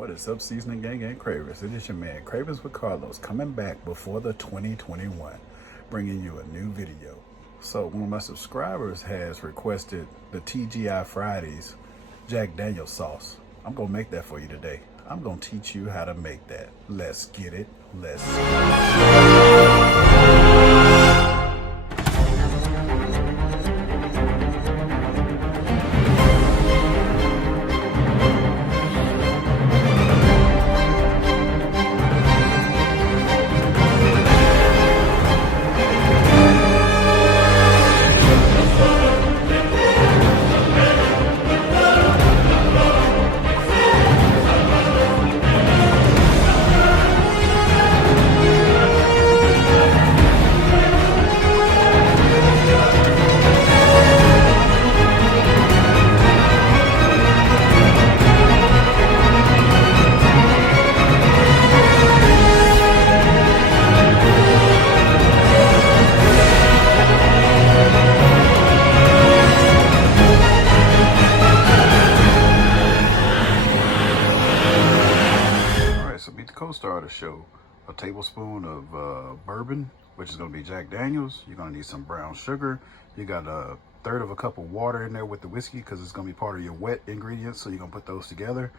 What is up, Seasoning Gang and Cravers? It is your man, Cravers with Carlos, coming back before the 2021, bringing you a new video. So one of my subscribers has requested the TGI Fridays Jack Daniel's sauce. I'm going to make that for you today. I'm going to teach you how to make that. Let's get it. Let's get it. Co-star of the show, a tablespoon of bourbon, which is going to be Jack Daniel's. You're going to need some brown sugar. You got a third of a cup of water in there with the whiskey because it's going to be part of your wet ingredients, so you're going to put those together.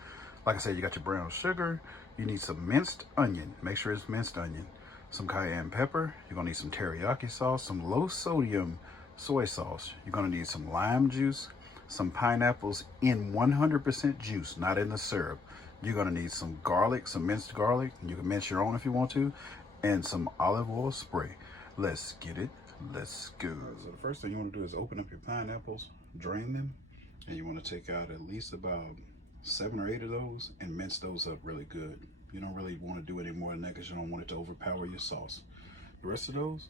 Like I said, you got your brown sugar. You need some minced onion. Make sure it's minced onion. Some cayenne pepper. You're going to need some teriyaki sauce, some low sodium soy sauce. You're going to need some lime juice, some pineapples in 100% juice, not in the syrup. You're going to need some garlic, some minced garlic. You can mince your own if you want to. And some olive oil spray. Let's get it. Let's go. So the first thing you want to do is open up your pineapples, drain them. And you want to take out at least about 7 or 8 of those and mince those up really good. You don't really want to do any more than that because you don't want it to overpower your sauce. The rest of those,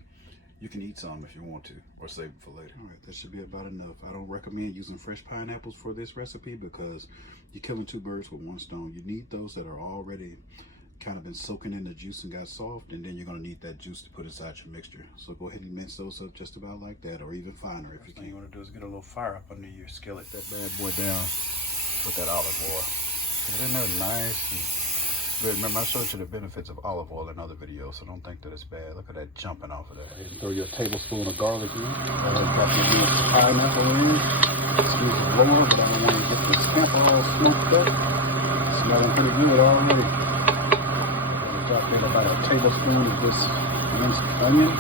you can eat some if you want to, or save it for later. All right, that should be about enough. I don't recommend using fresh pineapples for this recipe because you're killing 2 birds with 1 stone. You need those that are already kind of been soaking in the juice and got soft, and then you're gonna need that juice to put inside your mixture. So go ahead and mince those up just about like that, or even finer if you can. What you wanna do is get a little fire up under your skillet. That bad boy down with that olive oil. Get in there nice and good. Remember, I showed you the benefits of olive oil in other videos, so don't think that it's bad. Look at that jumping off of that. And throw your tablespoon of garlic in. Drop your minced pineapple in. Excuse the blower, but I don't want to get the scamper all smoked up. It's smelling pretty good already. Drop in about a tablespoon of this minced onion.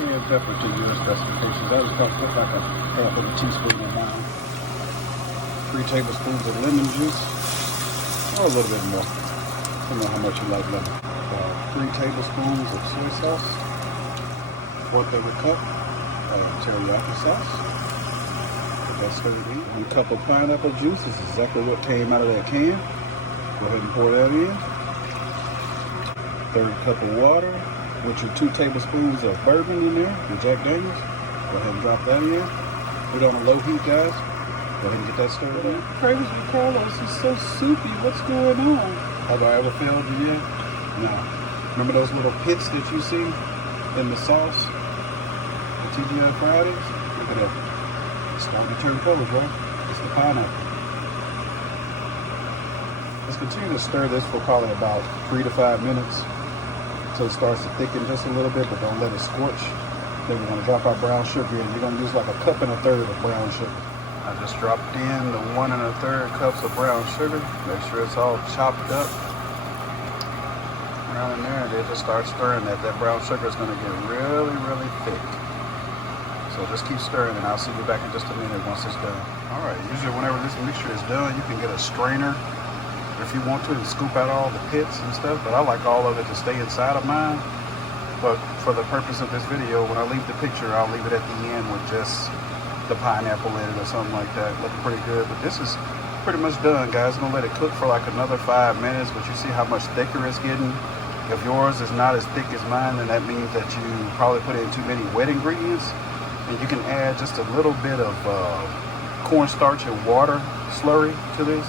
Yeah, definitely to your specifications. I just put like a half of a teaspoon of mine. 3 tablespoons of lemon juice. Or a little bit more. I don't know how much you like lemon. 3 tablespoons of soy sauce. 1/4 cup of teriyaki sauce. Put that stirred in. 1 cup of pineapple juice. This is exactly what came out of that can. Go ahead and pour that in. 1/3 cup of water with your 2 tablespoons of bourbon in there, your Jack Daniel's. Go ahead and drop that in. Put it on a low heat, guys. Go ahead and get that stirred in. Cravers with Carlos is so soupy. What's going on? Have I ever failed you yet? No. Remember those little pits that you see in the sauce? The TGI Fridays? Look at that. It's starting to turn color, bro. It's the pineapple. Let's continue to stir this for probably about 3 to 5 minutes until it starts to thicken just a little bit, but don't let it scorch. Then we're going to drop our brown sugar in. You're going to use like 1 1/3 cups of brown sugar. I just dropped in the 1 1/3 cups of brown sugar. Make sure it's all chopped up around in there, and then just start stirring that. That brown sugar is going to get really, really thick. So just keep stirring, and I'll see you back in just a minute once it's done. All right, usually whenever this mixture is done, you can get a strainer if you want to and scoop out all the pits and stuff, but I like all of it to stay inside of mine. But for the purpose of this video, when I leave the picture, I'll leave it at the end with just the pineapple in it or something like that. Looking pretty good, but this is pretty much done, guys. I'm gonna let it cook for like another 5 minutes, but you see how much thicker it's getting. If yours is not as thick as mine, then that means that you probably put in too many wet ingredients. And you can add just a little bit of cornstarch and water slurry to this.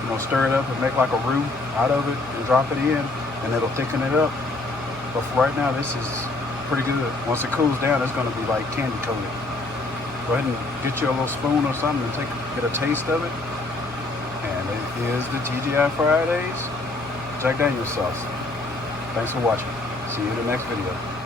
You know, stir it up and make like a roux out of it and drop it in, and it'll thicken it up. But for right now, this is pretty good. Once it cools down, it's gonna be like candy coated. Go ahead and get you a little spoon or something and get a taste of it. And it is the TGI Fridays Jack Daniel's sauce. Thanks for watching. See you in the next video.